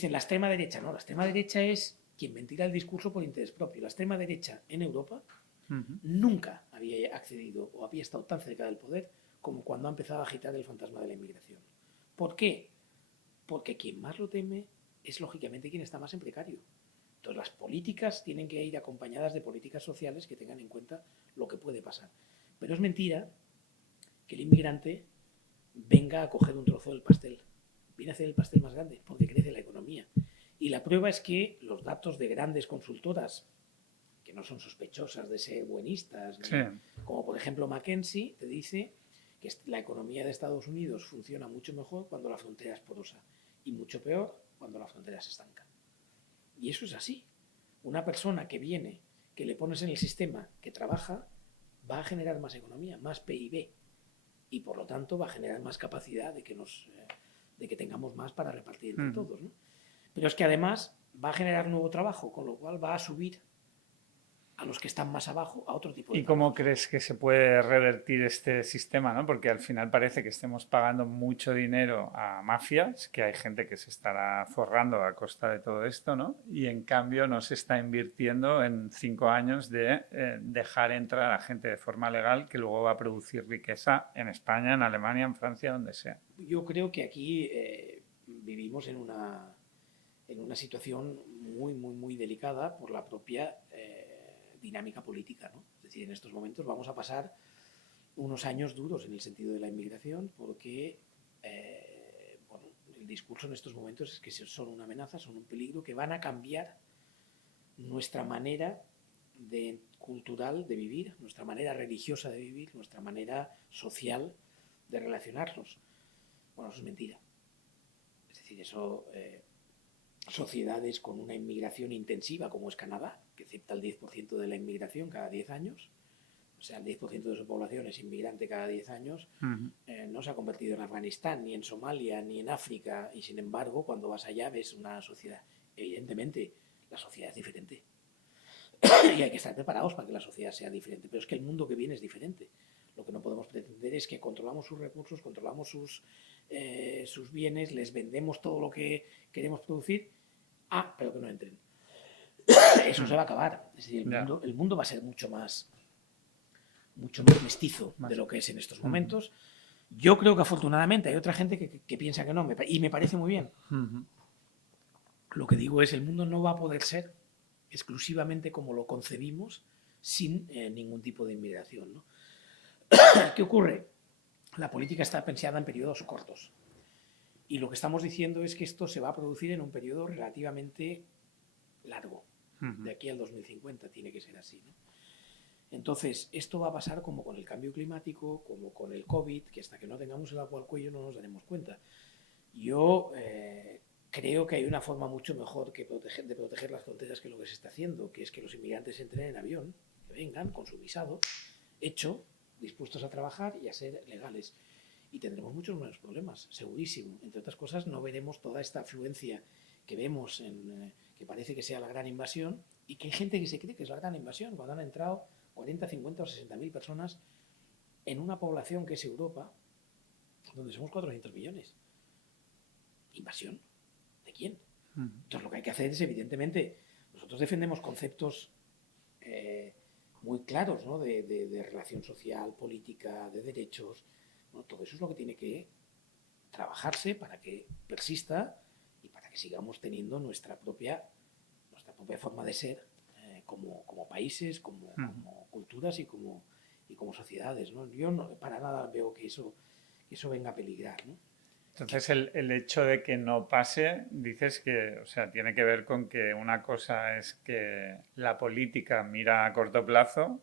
En la extrema derecha, no, la extrema derecha es quien ventila el discurso por interés propio. La extrema derecha en Europa nunca había accedido o había estado tan cerca del poder como cuando ha empezado a agitar el fantasma de la inmigración. ¿Por qué? Porque quien más lo teme es lógicamente quien está más en precario. Entonces las políticas tienen que ir acompañadas de políticas sociales que tengan en cuenta lo que puede pasar. Pero es mentira que el inmigrante venga a coger un trozo del pastel. Viene a hacer el pastel más grande porque crece la economía. Y la prueba es que los datos de grandes consultoras, que no son sospechosas de ser buenistas, Sí. como por ejemplo McKinsey, te dice que la economía de Estados Unidos funciona mucho mejor cuando la frontera es porosa y mucho peor cuando la frontera se estanca. Y eso es así. Una persona que viene, que le pones en el sistema, que trabaja, va a generar más economía, más PIB. Y por lo tanto va a generar más capacidad de que tengamos más para repartir entre todos, ¿no? Pero es que además va a generar nuevo trabajo, con lo cual va a subir a los que están más abajo a otro tipo de ¿Y cómo trabajo. crees que se puede revertir este sistema, ¿no? Porque al final parece que estemos pagando mucho dinero a mafias, que hay gente que se estará forrando a costa de todo esto, ¿no? Y en cambio no se está invirtiendo en 5 años de dejar entrar a gente de forma legal que luego va a producir riqueza en España, en Alemania, en Francia, donde sea. Yo creo que aquí vivimos en una situación muy delicada por la propia dinámica política, ¿no? Es decir, en estos momentos vamos a pasar unos años duros en el sentido de la inmigración porque bueno, el discurso en estos momentos es que son una amenaza, son un peligro, que van a cambiar nuestra manera cultural de vivir, nuestra manera religiosa de vivir, nuestra manera social de relacionarnos. Bueno, eso es mentira. Es decir, eso, sociedades con una inmigración intensiva como es Canadá, que acepta el 10% de la inmigración cada 10 años, o sea, el 10% de su población es inmigrante cada 10 años, no se ha convertido en Afganistán, ni en Somalia, ni en África, y sin embargo, cuando vas allá ves una sociedad. Evidentemente, la sociedad es diferente. Y hay que estar preparados para que la sociedad sea diferente, pero es que el mundo que viene es diferente. Lo que no podemos pretender es que controlamos sus recursos, controlamos sus bienes, les vendemos todo lo que queremos producir, pero que no entren. Eso se va a acabar. Es decir, Ya. el mundo va a ser mucho más mestizo de lo que es en estos momentos. Yo creo que afortunadamente hay otra gente que piensa que no, y me parece muy bien. Lo que digo es, el mundo no va a poder ser exclusivamente como lo concebimos sin ningún tipo de inmigración, ¿no? ¿Qué ocurre? La política está pensada en periodos cortos. Y lo que estamos diciendo es que esto se va a producir en un periodo relativamente largo. De aquí al 2050 tiene que ser así, ¿no? Entonces, esto va a pasar como con el cambio climático, como con el COVID, que hasta que no tengamos el agua al cuello no nos daremos cuenta. Yo creo que hay una forma mucho mejor de proteger las fronteras que lo que se está haciendo, que es que los inmigrantes entren en avión, que vengan con su visado hecho, dispuestos a trabajar y a ser legales. Y tendremos muchos menos problemas, segurísimo. Entre otras cosas, no veremos toda esta afluencia que vemos, que parece que sea la gran invasión, y que hay gente que se cree que es la gran invasión, cuando han entrado 40, 50 o 60.000 personas en una población que es Europa, donde somos 400 millones. ¿Invasión? ¿De quién? Entonces lo que hay que hacer es, evidentemente, nosotros defendemos conceptos muy claros, ¿no? de relación social, política, de derechos. Bueno, todo eso es lo que tiene que trabajarse para que persista y para que sigamos teniendo nuestra propia forma de ser como países, como culturas y como sociedades, ¿no? Yo no, para nada veo que eso venga a peligrar, ¿no? Entonces, el hecho de que no pase, dices que, o sea, tiene que ver con que una cosa es que la política mira a corto plazo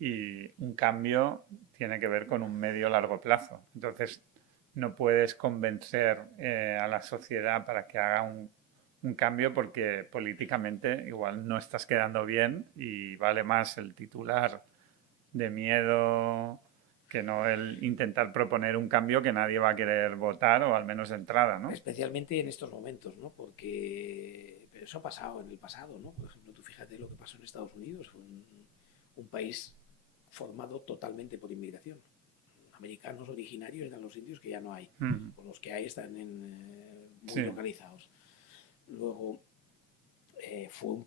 y un cambio tiene que ver con un medio largo plazo. Entonces, no puedes convencer a la sociedad para que haga un cambio porque políticamente igual no estás quedando bien y vale más el titular de miedo que no el intentar proponer un cambio que nadie va a querer votar o al menos de entrada, ¿no? Especialmente en estos momentos, ¿no? Porque pero eso ha pasado en el pasado, ¿no? Por ejemplo, tú fíjate lo que pasó en Estados Unidos, fue un país formado totalmente por inmigración. Americanos originarios eran los indios que ya no hay, Mm. pues los que hay están muy Sí. localizados. luego fue un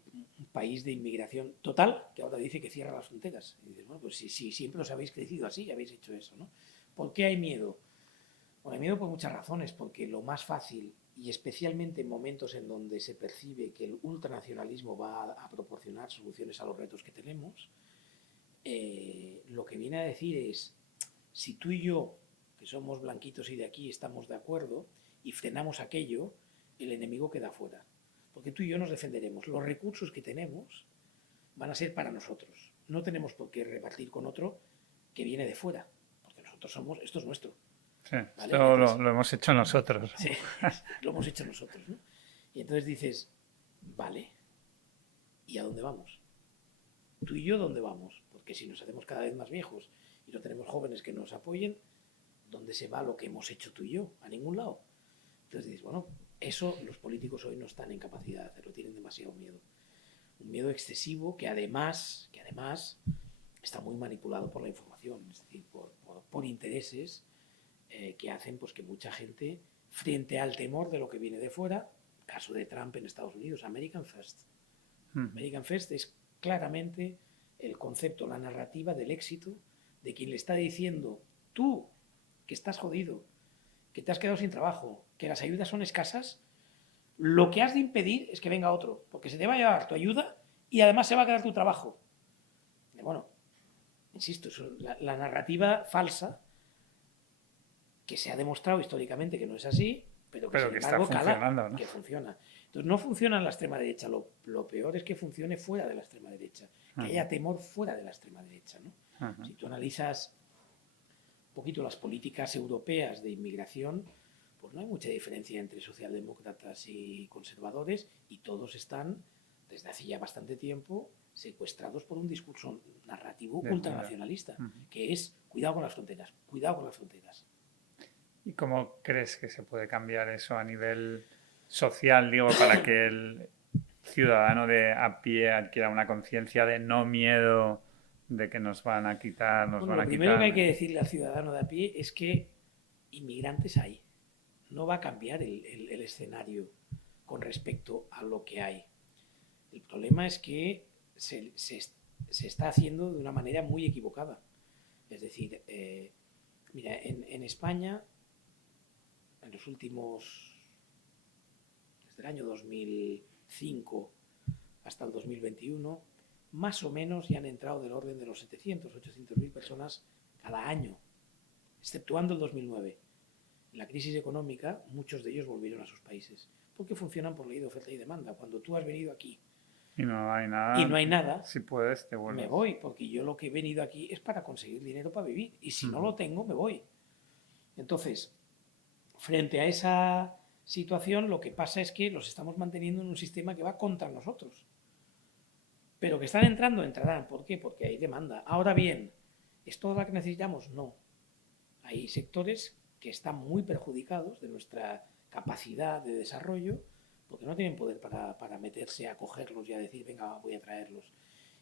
país de inmigración total, que ahora dice que cierra las fronteras. Y dices, bueno, pues si siempre os habéis crecido así, habéis hecho eso, ¿no? ¿Por qué hay miedo? Bueno, hay miedo por muchas razones, porque lo más fácil, y especialmente en momentos en donde se percibe que el ultranacionalismo va a proporcionar soluciones a los retos que tenemos, lo que viene a decir es, si tú y yo, que somos blanquitos y de aquí, estamos de acuerdo y frenamos aquello, el enemigo queda fuera. Porque tú y yo nos defenderemos. Los recursos que tenemos van a ser para nosotros. No tenemos por qué repartir con otro que viene de fuera, porque nosotros somos, esto es nuestro. Sí, ¿Vale? esto Entonces, lo hemos hecho nosotros. sí, lo hemos hecho nosotros, ¿no? Y entonces dices, vale, ¿y a dónde vamos? Tú y yo, ¿dónde vamos? Porque si nos hacemos cada vez más viejos y no tenemos jóvenes que nos apoyen, ¿dónde se va lo que hemos hecho tú y yo? A ningún lado. Entonces dices, bueno, eso los políticos hoy no están en capacidad de hacerlo, tienen demasiado miedo. Un miedo excesivo que además está muy manipulado por la información, es decir, por intereses que hacen pues, que mucha gente, frente al temor de lo que viene de fuera, caso de Trump en Estados Unidos, American First. American First es claramente el concepto, la narrativa del éxito de quien le está diciendo, tú, que estás jodido, que te has quedado sin trabajo, que las ayudas son escasas, lo que has de impedir es que venga otro, porque se te va a llevar tu ayuda y además se va a quedar tu trabajo. Y bueno, insisto, la narrativa falsa, que se ha demostrado históricamente que no es así, pero que sin embargo está funcionando, ¿no? que funciona. Entonces no funciona en la extrema derecha, lo peor es que funcione fuera de la extrema derecha, que haya temor fuera de la extrema derecha, ¿no? Si tú analizas un poquito las políticas europeas de inmigración, pues no hay mucha diferencia entre socialdemócratas y conservadores y todos están, desde hace ya bastante tiempo, secuestrados por un discurso narrativo ultranacionalista, que es cuidado con las fronteras, cuidado con las fronteras. ¿Y cómo crees que se puede cambiar eso a nivel social, digo, para que el ciudadano de a pie adquiera una conciencia de no miedo de que nos van a quitar, nos van a quitar? Lo primero que hay que decirle al ciudadano de a pie es que inmigrantes hay. No va a cambiar el escenario con respecto a lo que hay. El problema es que se está haciendo de una manera muy equivocada. Es decir, mira, en España, en los últimos, desde el año 2005 hasta el 2021, más o menos ya han entrado del orden de los 700, 800.000 personas cada año, exceptuando el 2009. En la crisis económica, muchos de ellos volvieron a sus países, porque funcionan por ley de oferta y demanda. Cuando tú has venido aquí y no hay nada, si puedes, te vuelves. Me voy, porque yo lo que he venido aquí es para conseguir dinero para vivir, y si no lo tengo, me voy. Entonces, frente a esa situación, lo que pasa es que los estamos manteniendo en un sistema que va contra nosotros. Pero que están entrando, entrarán. ¿Por qué? Porque hay demanda. Ahora bien, ¿es todo lo que necesitamos? No. Hay sectores que están muy perjudicados de nuestra capacidad de desarrollo porque no tienen poder para meterse a cogerlos y a decir, venga, voy a traerlos.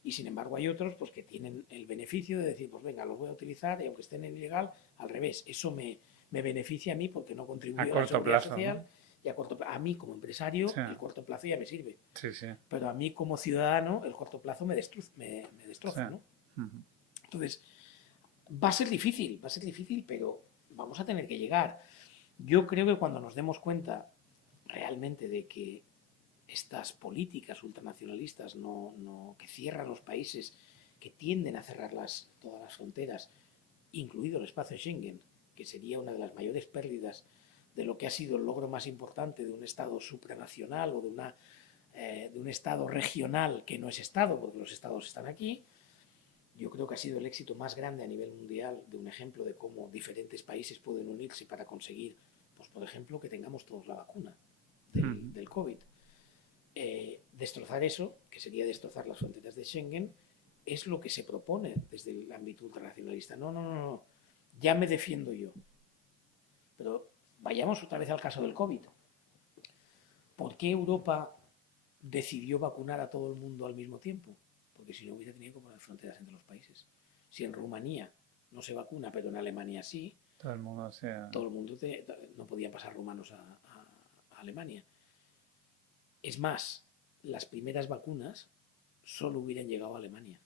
Y sin embargo hay otros pues, que tienen el beneficio de decir, pues venga, los voy a utilizar y aunque estén en ilegal, al revés, eso me beneficia a mí porque no contribuye a la seguridad social. ¿No? Y a mí como empresario el corto plazo ya me sirve. Sí, sí. Pero a mí como ciudadano el corto plazo me destroza, ¿no? Entonces, va a ser difícil, pero vamos a tener que llegar. Yo creo que cuando nos demos cuenta realmente de que estas políticas ultranacionalistas que cierran los países, que tienden a cerrar todas las fronteras, incluido el espacio Schengen, que sería una de las mayores pérdidas de lo que ha sido el logro más importante de un Estado supranacional o de un Estado regional que no es Estado, porque los Estados están aquí. Yo creo que ha sido el éxito más grande a nivel mundial de un ejemplo de cómo diferentes países pueden unirse para conseguir, pues, por ejemplo, que tengamos todos la vacuna del COVID. Destrozar eso, que sería destrozar las fronteras de Schengen, es lo que se propone desde el ámbito ultranacionalista. No. Ya me defiendo yo. Pero vayamos otra vez al caso del COVID. ¿Por qué Europa decidió vacunar a todo el mundo al mismo tiempo? Porque si no hubiese tenido que poner fronteras entre los países. Si en Rumanía no se vacuna, pero en Alemania sí, todo el mundo no podía pasar rumanos a Alemania. Es más, las primeras vacunas solo hubieran llegado a Alemania,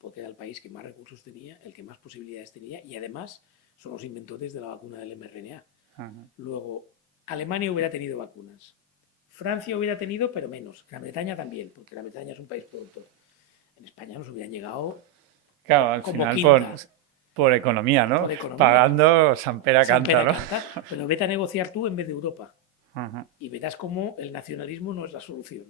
porque era el país que más recursos tenía, el que más posibilidades tenía, y además son los inventores de la vacuna del mRNA. Ajá. Luego, Alemania hubiera tenido vacunas. Francia hubiera tenido, pero menos. Gran Bretaña también, porque Gran Bretaña es un país productor. En España nos hubieran llegado Claro, al como final quinta. por economía, ¿no? Por economía. Pagando San Pera San canta, Pera ¿no? canta, pero vete a negociar tú en vez de Europa. Ajá. Y verás cómo el nacionalismo no es la solución.